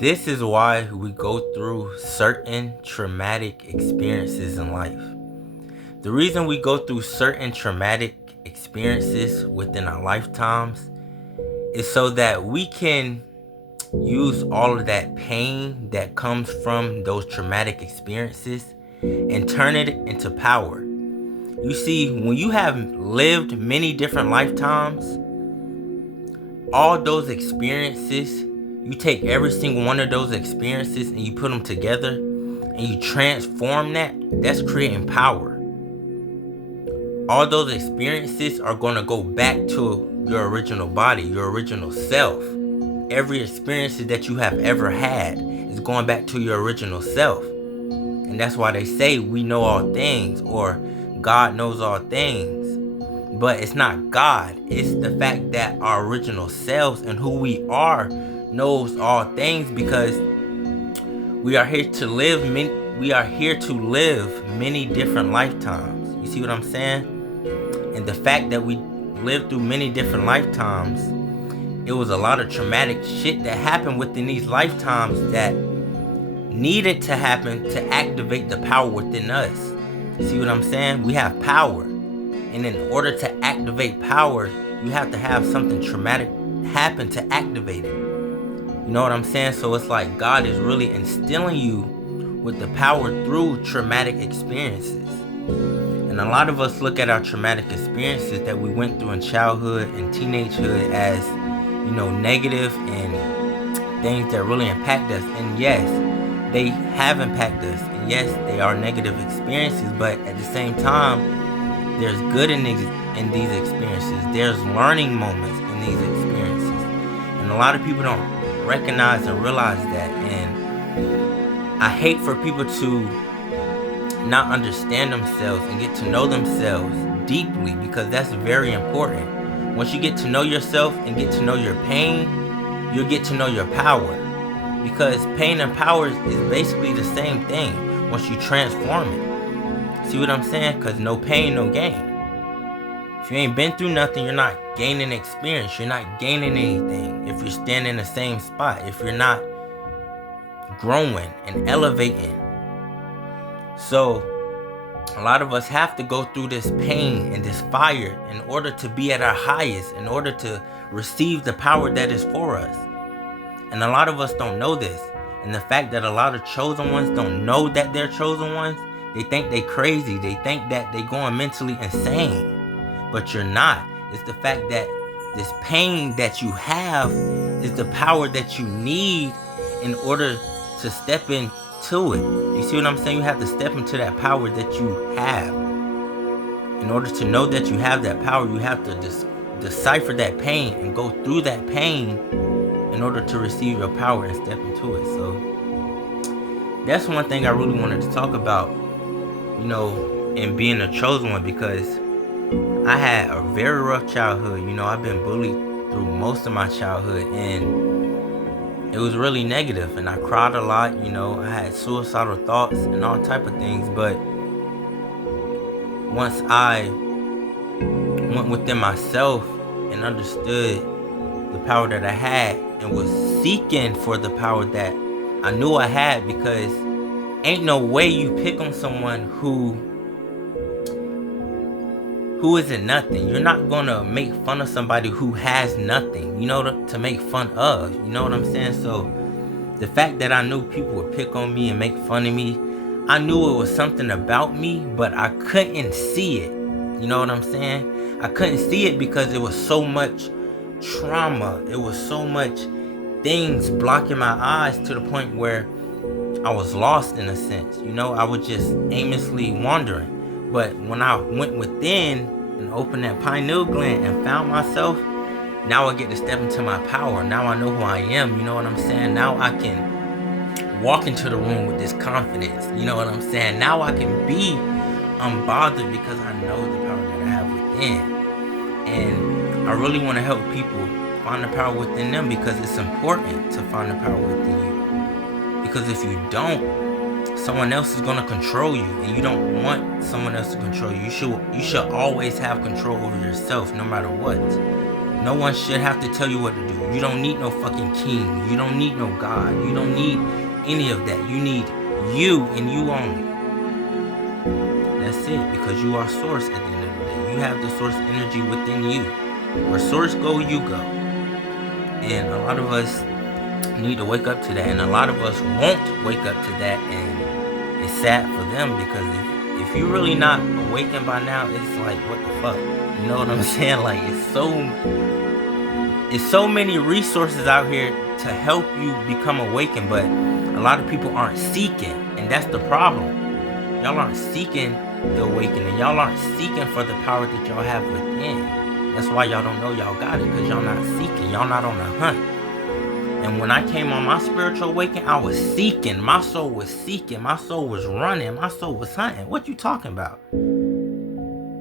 This is why we go through certain traumatic experiences in life. The reason we go through certain traumatic experiences within our lifetimes is so that we can use all of that pain that comes from those traumatic experiences and turn it into power. You see, when you have lived many different lifetimes, all those experiences, you take every single one of those experiences and you put them together and you transform that's creating power. All those experiences are going to go back to your original body, your original self. Every experience that you have ever had is going back to your original self. And that's why they say we know all things, or God knows all things. But it's not God. It's the fact that our original selves and who we are knows all things, because we are here to live many different lifetimes. You see what I'm saying? And the fact that we lived through many different lifetimes, it was a lot of traumatic shit that happened within these lifetimes that needed to happen to activate the power within us. See what I'm saying? We have power. And in order to activate power, you have to have something traumatic happen to activate it. You know what I'm saying? So it's like God is really instilling you with the power through traumatic experiences. And a lot of us look at our traumatic experiences that we went through in childhood and teenagehood as, negative and things that really impact us. And yes, they have impacted us. And yes, they are negative experiences. But at the same time, there's good in these experiences. There's learning moments in these experiences. And a lot of people don't recognize and realize that. And I hate for people to not understand themselves and get to know themselves deeply, because that's very important. Once you get to know yourself and get to know your pain, you'll get to know your power. Because pain and power is basically the same thing once you transform it. See what I'm saying? Because no pain, no gain. If you ain't been through nothing, you're not gaining experience. You're not gaining anything if you're standing in the same spot. If you're not growing and elevating. So a lot of us have to go through this pain and this fire in order to be at our highest, in order to receive the power that is for us. And a lot of us don't know this. And the fact that a lot of chosen ones don't know that they're chosen ones, they think they crazy. They think that they going mentally insane. But you're not. It's the fact that this pain that you have is the power that you need in order to step into it. You see what I'm saying? You have to step into that power that you have. In order to know that you have that power, you have to decipher that pain and go through that pain in order to receive your power and step into it. So that's one thing I really wanted to talk about, in being a chosen one, because I had a very rough childhood. I've been bullied through most of my childhood, and it was really negative, and I cried a lot. I had suicidal thoughts and all type of things. But once I went within myself and understood the power that I had and was seeking for the power that I knew I had, because ain't no way you pick on someone who isn't nothing. You're not gonna make fun of somebody who has nothing, to make fun of. You know what I'm saying? So the fact that I knew people would pick on me and make fun of me, I knew it was something about me, but I couldn't see it. You know what I'm saying? I couldn't see it because it was so much trauma. It was so much things blocking my eyes to the point where I was lost in a sense. I was just aimlessly wandering. But when I went within and opened that pineal gland and found myself, now I get to step into my power. Now I know who I am. You know what I'm saying? Now I can walk into the room with this confidence. You know what I'm saying? Now I can be unbothered because I know the power that I have within. And I really want to help people find the power within them, because it's important to find the power within you. Because if you don't, someone else is going to control you, and you don't want someone else to control you. You should always have control over yourself, no matter what. No one should have to tell you what to do. You don't need no fucking king. You don't need no God. You don't need any of that. You need you and you only. That's it, because you are source at the end of the day. You have the source energy within you. Where source go, you go. And a lot of us need to wake up to that, and a lot of us won't wake up to that, and it's sad for them, because if you're really not awakened by now, it's like, what the fuck? You know what I'm saying? Like, it's so many resources out here to help you become awakened, but a lot of people aren't seeking, and that's the problem. Y'all aren't seeking the awakening. Y'all aren't seeking for the power that y'all have within. That's why y'all don't know y'all got it, because y'all not seeking. Y'all not on the hunt. And when I came on my spiritual awakening, I was seeking. My soul was seeking. My soul was running. My soul was hunting. What you talking about?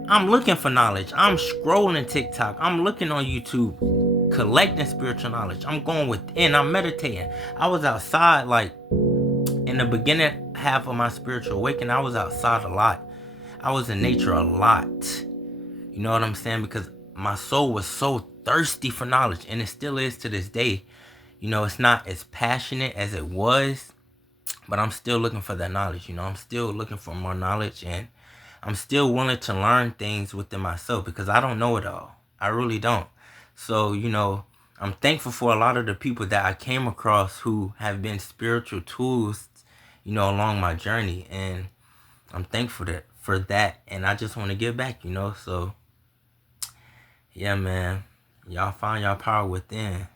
I'm looking for knowledge. I'm scrolling TikTok. I'm looking on YouTube, collecting spiritual knowledge. I'm going within. I'm meditating. I was outside, like, in the beginning half of my spiritual awakening, I was outside a lot. I was in nature a lot. You know what I'm saying? Because my soul was so thirsty for knowledge, and it still is to this day. You know, it's not as passionate as it was, but I'm still looking for that knowledge. You know, I'm still looking for more knowledge, and I'm still willing to learn things within myself, because I don't know it all. I really don't. So, you know, I'm thankful for a lot of the people that I came across who have been spiritual tools, you know, along my journey, and I'm thankful for that, and I just want to give back, you know. So, yeah, man, y'all find y'all power within.